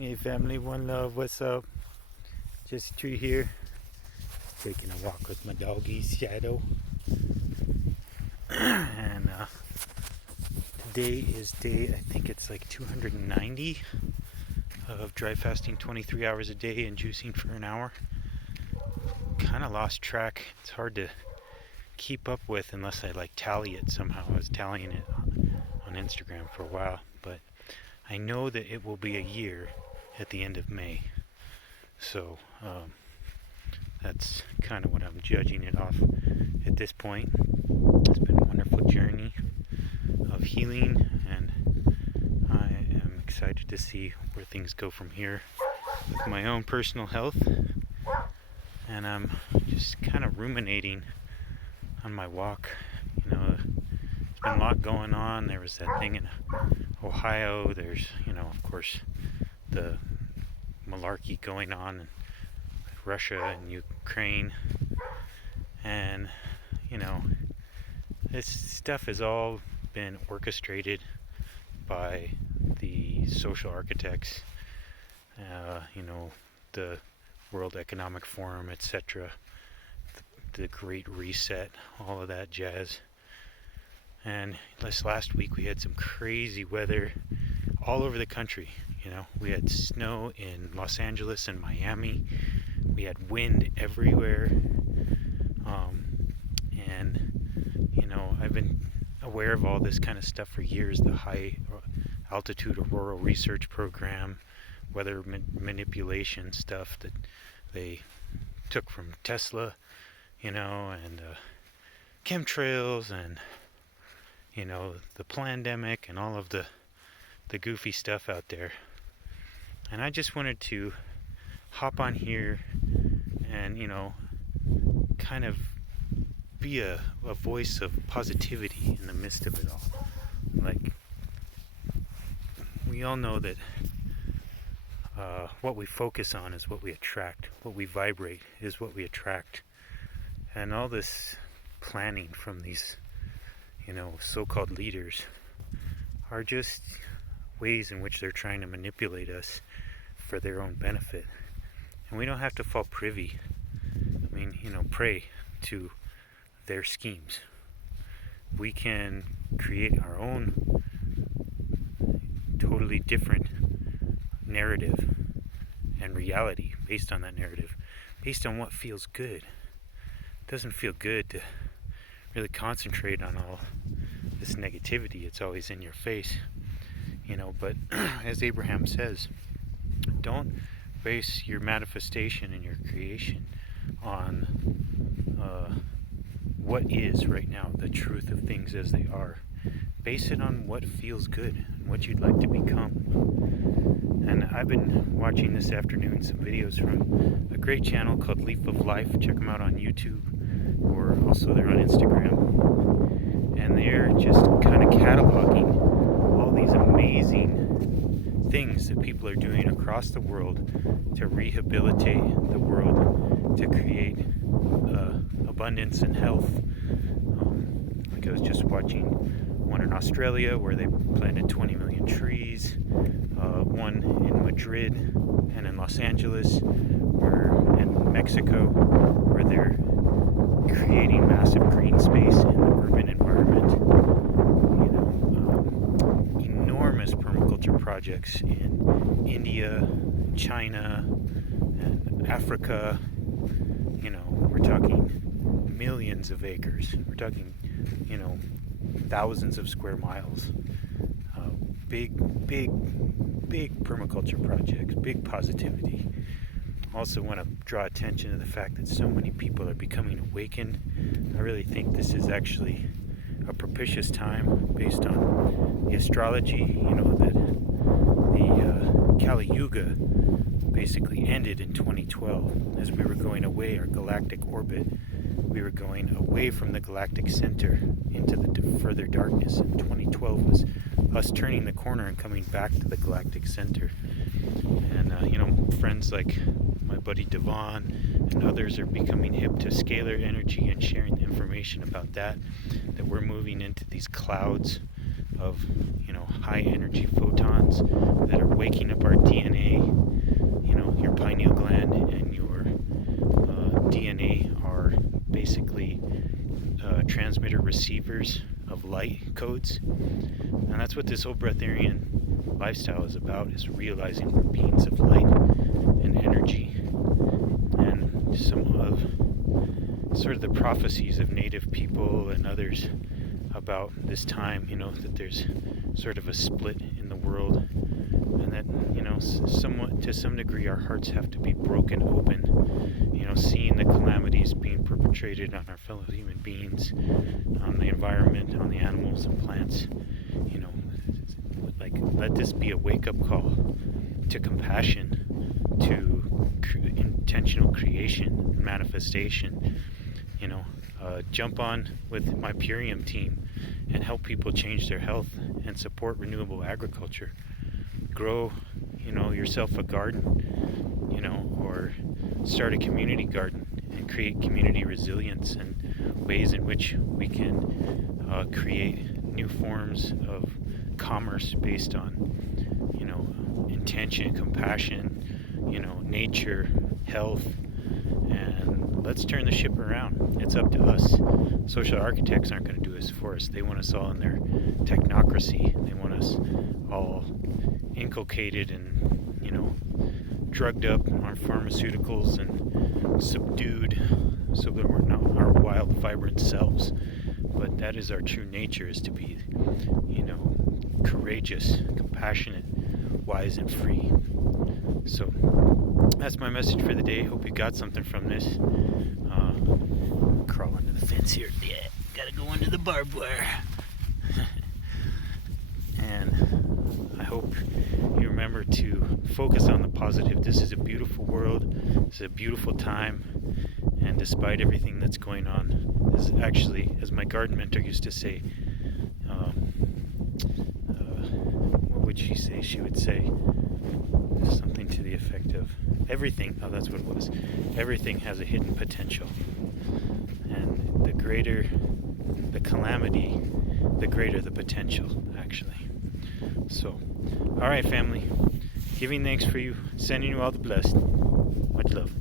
Hey family, one love, what's up? Just Tree here, taking a walk with my doggy Shadow. And today is day, I think it's like 290 of dry fasting 23 hours a day and juicing for an hour. Kind of lost track. It's hard to keep up with unless I like tally it somehow. I was tallying it on Instagram for a while, but I know that it will be a year at the end of May. So that's kind of what I'm judging it off at this point. It's been a wonderful journey of healing, and I am excited to see where things go from here with my own personal health. And I'm just kind of ruminating on my walk. There's been a lot going on. There was that thing in Ohio. There's, of course, the malarkey going on in Russia and Ukraine. And, this stuff has all been orchestrated by the social architects, the World Economic Forum, etc., the Great Reset, all of that jazz. And this last week we had some crazy weather all over the country. We had snow in Los Angeles and Miami. We had wind everywhere. And I've been aware of all this kind of stuff for years. The High Altitude Auroral Research Program, weather manipulation stuff that they took from Tesla, and chemtrails and, the pandemic and all of the goofy stuff out there. And I just wanted to hop on here and, kind of be a voice of positivity in the midst of it all. Like, we all know that what we focus on is what we attract. What we vibrate is what we attract. And all this planning from these, so-called leaders are just ways in which they're trying to manipulate us for their own benefit. And we don't have to fall privy, prey to their schemes. We can create our own totally different narrative and reality based on that narrative, based on what feels good. It doesn't feel good to really concentrate on all this negativity. It's always in your face, but as Abraham says, don't base your manifestation and your creation on what is right now, the truth of things as they are. Base it on what feels good and what you'd like to become. And I've been watching this afternoon some videos from a great channel called Leaf of Life. Check them out on YouTube, or also they're on Instagram. And they're just kind of cataloging all these amazing things that people are doing across the world to rehabilitate the world, to create abundance and health. Like I was just watching one in Australia where they planted 20 million trees, one in Madrid and in Los Angeles, and Mexico, where they're creating massive green space in the urban environment. Enormous permaculture projects in India, China, and Africa. We're talking millions of acres. We're talking, thousands of square miles. Big permaculture projects, big positivity. Also want to draw attention to the fact that so many people are becoming awakened. I really think this is actually a propitious time based on the astrology, that the Kali Yuga basically ended in 2012. As we were going away, our galactic orbit, we were going away from the galactic center into the further darkness. And 2012 was us turning the corner and coming back to the galactic center. And, friends like my buddy Devon and others are becoming hip to scalar energy and sharing the information about that we're moving into these clouds of, high energy photons that are waking up our DNA. Your pineal gland and your DNA are basically transmitter receivers of light codes. And that's what this whole breatharian lifestyle is about, is realizing we're beings of light and energy. And some of sort of the prophecies of native people and others about this time, that there's sort of a split in the world, and that, somewhat to some degree our hearts have to be broken open, seeing the calamities being perpetrated on our fellow human beings, on the environment, on the animals and plants, let this be a wake-up call to compassion, to intentional creation and manifestation. Jump on with my Purium team and help people change their health and support renewable agriculture. Grow, yourself a garden, or start a community garden and create community resilience and ways in which we can create new forms of commerce based on, intention, compassion, nature, health, and let's turn the ship around. It's up to us. Social architects aren't going to do this for us. They want us all in their technocracy. They want us all inculcated and, drugged up on pharmaceuticals and subdued so that we're not our wild, vibrant selves. But that is our true nature, is to be, courageous, compassionate, wise, and free. So that's my message for the day. Hope you got something from this. Crawl under the fence here. Yeah, gotta go under the barbed wire. And I hope you remember to focus on the positive. This is a beautiful world. This is a beautiful time. And despite everything that's going on, this is actually, as my garden mentor used to say, what would she say? She would say something to the effect of everything. Oh, that's what it was. Everything has a hidden potential. And the greater the calamity, the greater the potential, actually. So, alright, family. Giving thanks for you. Sending you all the blessed. Much love.